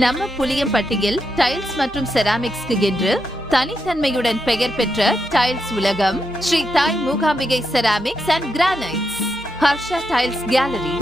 நம்ம புளியம்பட்டியில் டைல்ஸ் மற்றும் செராமிக்ஸ்க்கு என்று தனித்தன்மையுடன் பெயர் பெற்ற டைல்ஸ் உலகம் ஸ்ரீ தாய் Mookambika ceramics and granites, Harsha tiles gallery.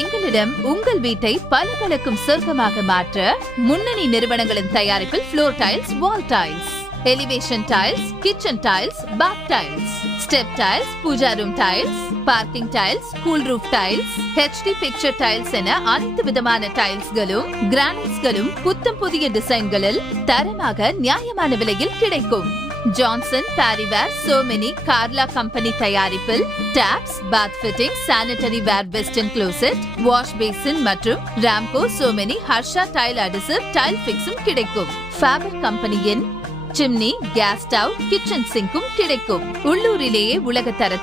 எங்களிடம் உங்கள் வீட்டை பளபளக்கும் சொர்க்கமாக மாற்ற முன்னணி நிறுவனங்களின் தயாரிப்பில் ஃப்ளோர் டைல்ஸ், வால் tiles, elevation tiles, kitchen tiles, பாத் tiles, step tiles, Pooja room tiles, parking tiles, cool roof tiles, HD picture tiles என அனைத்து விதமான டைல்ஸ்களும் கிரானைட்ஸ்களும் புத்தம் புதிய டிசைன்களில் தரமாக நியாயமான விலையில் கிடைக்கும். ஜான்சன், பாரிவேர், சோமெனி, கார்லா கம்பெனி தயாரிப்பில் டாப்ஸ், பாத் ஃபிட்டிங், சானிட்டரி வேர், வெஸ்டர்ன் க்ளோசெட், வாஷ் பேசின் மற்றும் Ramco, so many, Harsha tail adhesive, tail பிக்ஸும் கிடைக்கும். ஃபேபர் கம்பெனியின் சிம்னி, கேஸ் ஸ்டவ், கிச்சன் சிங்கும் கிடைக்கும். உள்ளூரிலேயே உலக தரத்தில்